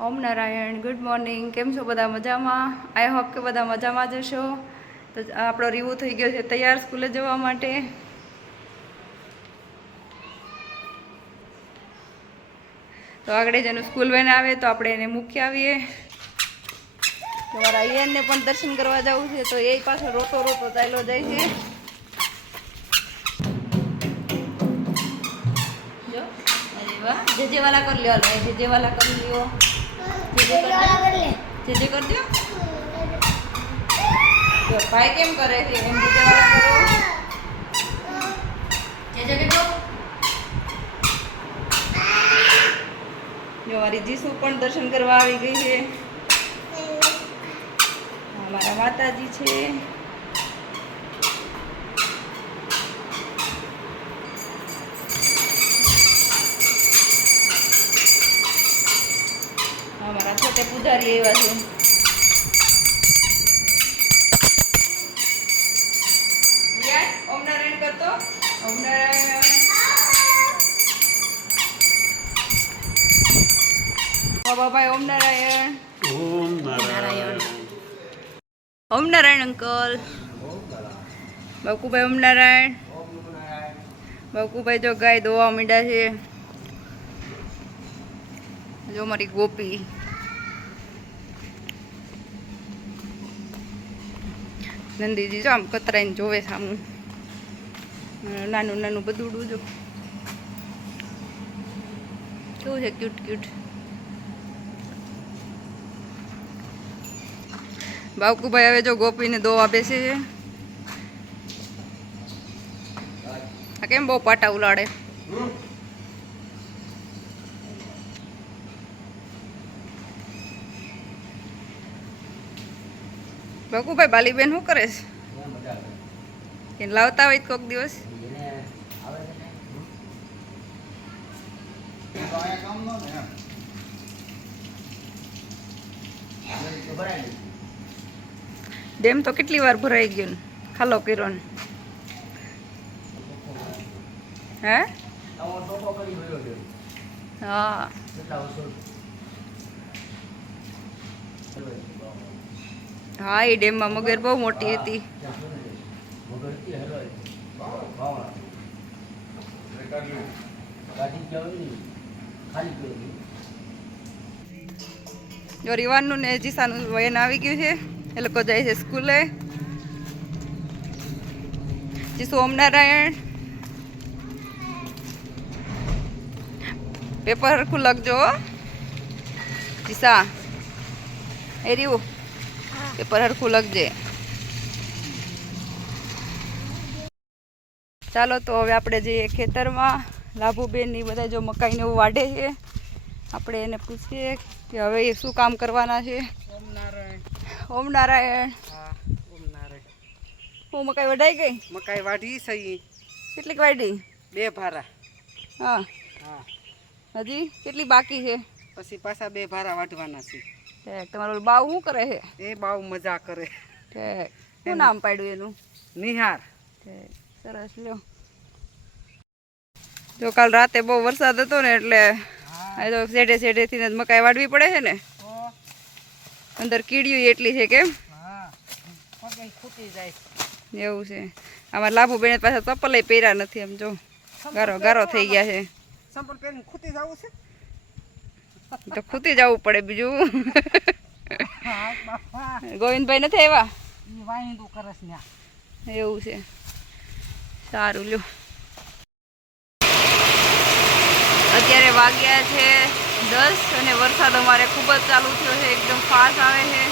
ઓમ Narayan, good morning. કેમ છો બધા? મજામાં? આઈ હોપ કે બધા મજામાં જ હશો. તો આપણો રીવું થઈ ગયો છે તૈયાર સ્કૂલે જવા માટે. તો આગળ જેનું સ્કૂલ વેન આવે તો આપણે એને મૂકી આવીએ. તમારા અય્યનને પણ દર્શન કરવા જવું છે તો એ પાછો રોતો રોતો ચાલ્યો જાય છે. જો અરે વાહ, જે વાલા કરી લ્યો. હાલો જે વાલા કરી લ્યો. જે કર દો. જો ભાઈ કેમ કરે છે એમ જે વાલા કરો. જે કે જો મારી જીસુ પણ દર્શન કરવા આવી ગઈ છે. મારા માતાજી છે. મારા છોટે પૂજારી એવા છે. ઓમ નારાયણ કરતો. ઓમ નારાયણ. બાબાભાઈ ઓમ નારાયણ. ઓમ નારાયણ. ઓમ નારાયણ અંકલ. બાકુભાઈ ઓમ નારાયણ. બાકુભાઈ જો ગાય દોવા માંડ્યા છે. જો મારી ગોપી. નંદીજી જો આમ કતરાઈને જોવે સામું. નાનું નાનું બધું જો કેવું છે, ક્યુટ ક્યુટ. બાવકુભાઈ હવે જો ગોપીને દોવા બેસે છે. આ કેમ બહુ પાટા ઉલાડે. બાકુભાઈ બાલીબેન શું કરે છે? એને લાવતા હોય કોઈક દિવસ. ડેમ તો કેટલી વાર ભરાઈ ગયો ને ખાલો કર્યો ને. હે હા હા, એ ડેમમાં મગર બહુ મોટી હતી. જો રીવાનનું ને જીસાનું વયન આવી ગયું છે. એ લોકો જાય છે સ્કૂલે. જીસુ ઓમ નારાયણ. પેપર હરખું લખજો. જીસા એ રીવું પેપર હરખું લખજે. ચાલો તો હવે આપણે જઈએ ખેતરમાં. લાભુબેન ની બધા જો મકાઈને એવું વાઢે છે. આપણે એને પૂછીએ કે હવે એ શું કામ કરવાના છે. ઓમ નારાયણ. ઓમ નારાયણ. હા, ઓમ નારાયણ. હું મકાઈ વઢાઈ ગઈ? મકાઈ વાઢી સહી. કેટલીક વાઢી? 2 ભારા. હા હા, હજી કેટલી બાકી છે? પછી પાછા 2 ભારા વાઢવાના છે. ઠીક. તમારો બાવ શું કરે છે? એ બાવ મજા કરે. ઠીક. શું નામ પાડ્યું એનું? નિહાર. ઠીક, સરસ. લ્યો જો કાલ રાતે બહુ વરસાદ હતો ને એટલે આ તો શેઢે શેઢેથી જ મકાઈ વાઢવી પડે છે ને. અંદર કીડિયું એટલી છે કેમ? ખૂટી જાય એવું છે. આમાં લાભુબેન પાસે ચપ્પલ પહેર્યા નથી. એમ જો ગારો ગારો થઈ ગયા છે. સંપલ પહેરીને ખૂટી જવું છે તો ખૂટી જવું પડે બીજું. ગોવિંદભાઈ નથી આવ્યા? વાહિંદુ કરસ ને એવું છે. સારું લ્યો. અત્યારે વાગ્યા છે 10 અને વરસાદ અમારે ખૂબ જ ચાલુ થયો છે. એકદમ ફાસ્ટ આવે છે,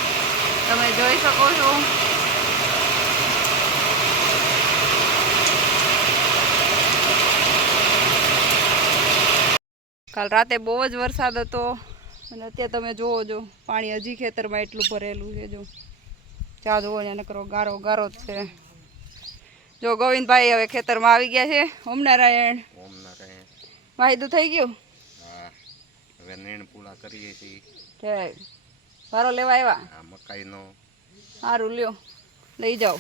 તમે જોઈ શકો છો. કાલ રાતે બહુ જ વરસાદ હતો અને અત્યારે તમે જોવો છો પાણી હજી ખેતરમાં એટલું ભરેલું છે. જો ચા જોવો ને નકરો ગારો ગારો જ છે. જો ગોવિંદભાઈ હવે ખેતરમાં આવી ગયા છે. ઓમ નારાયણ. ઓમ નારાયણ. વાહિદું થઈ ગયું? હા, હવે નેણ પૂળા કરીએ છીએ. ઠીક. ભારો લેવા આવ્યા? આ મકાઈનો. સારું લ્યો, લઈ જાઓ.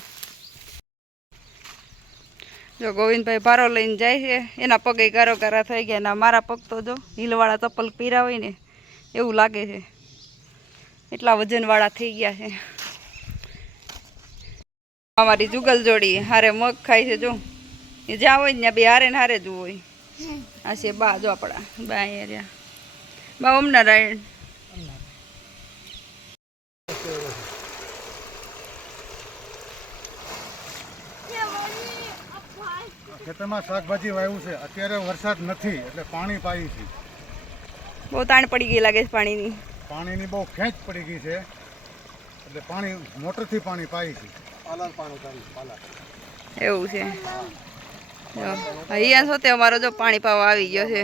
જો ગોવિંદભાઈ ભારો લઈને જાય છે. એના પગે ગારો ગારા થઈ ગયા. ના મારા પગ તો જો હીલવાળા ચપ્પલ પહેર્યા હોય ને એવું લાગે છે, એટલા વજનવાળા થઈ ગયા છે. અમારી જુગલ જોડી હારે મગ ખાય છે. જો એ જ્યાં હોય ને ત્યાં બે હારે ને હારે જ હોય. આ છે બા, જો આપણા બા અહીંયા રહ્યા. બા ઓમ નારાયણ. ખેતરમાં શાકભાજી વાવ્યું છે. અત્યારે વરસાદ નથી એટલે પાણી પાઈ છે. બહુ તાણ પડી ગઈ લાગે છે પાણીની. પાણીની બહુ ખેંચ પડી ગઈ છે એટલે પાણી મોટરથી પાણી પાઈ છે. એવું છે. જો અહીંયા શું તે અમારો જો પાણી પાવા આવી ગયો છે.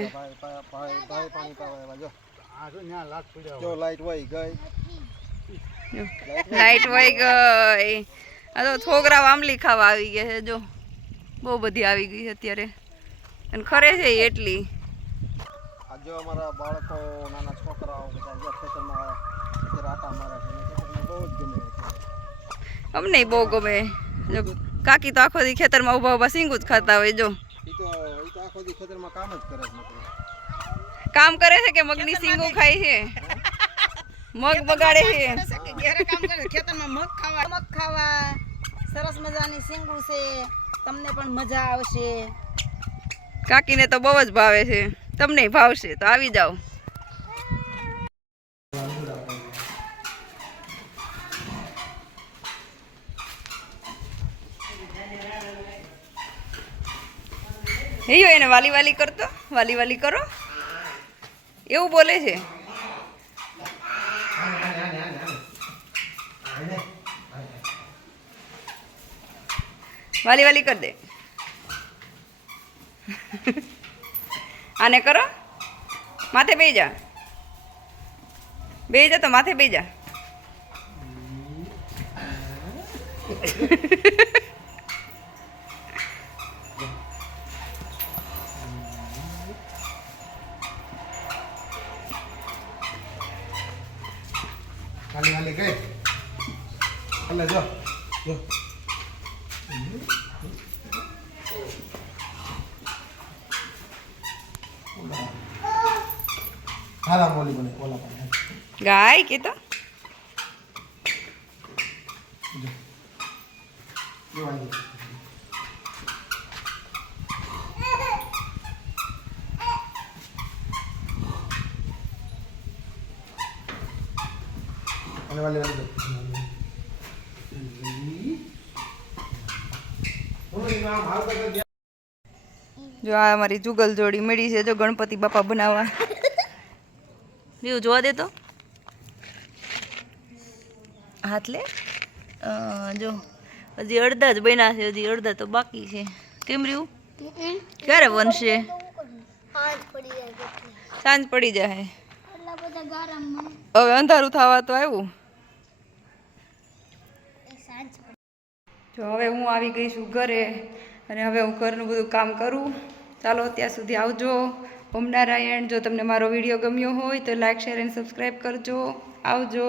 લાઈટ વહી ગઈ. આ તો છોકરા આંબલી ખાવા આવી ગયા છે. જો બહુ બધી આવી ગઈ છે અત્યારે, અને ખરે છે એટલી. આજે અમારા બાળકો નાના છોકરાઓ બધા ખેતરમાં આટા મારે છે. ખેતરમાં બહુ જ ગમે છે. અમને બહુ ગમે. જો કાકી તો આખો દી ખેતરમાં ઊભા ઊભા સિંગું જ ખાતા હોય. જો ઈ તો આખો દી ખેતરમાં કામ જ કરે છે. કામ કરે છે કે મગની સિંગું ખાય છે? મગ બગાડે છે. ઘરે કામ કરે, ખેતરમાં મગ ખાવા સરસ મજાની સિંગું છે. તમને પણ મજા આવશે. કાકીને તો બહુ જ ભાવે છે. તમને ભાવશે તો આવી જાઓ. હેયો એને વાલી વાલી કરતો, વાલી વાલી કરો એવું બોલે છે. વાલી વાલી કરી દે. આને કરો, માથે બેસી જા. બેસી જા તો માથે બેસી જા. ખાલી ખાલી ગઈ. એટલે જો જો હાલા બોલી બોલે ઓલા પણ ગાય કે તો જો આવી અને વાલે વાલે જો આ અમારી જુગલ જોડી મળી છે. જો ગણપતિ બાપા બનાવવા રહ્યું, જોવા દે તો હાથ લે. જો હજી અડધા જ બન્યા છે, હજી અડધા તો બાકી છે. કેમ રહ્યું? ક્યારે બનશે? સાંજ પડી જાય. હવે અંધારું થવા તો આવ્યું. જો હવે હું આવી ગઈ છું ઘરે, અને હવે હું ઘરનું બધું કામ કરું. ચાલો ત્યાં સુધી આવજો. ઓમ નારાયણ. જો તમને મારો વિડીયો ગમ્યો હોય તો લાઈક, શેર અને સબસ્ક્રાઈબ કરજો. આવજો.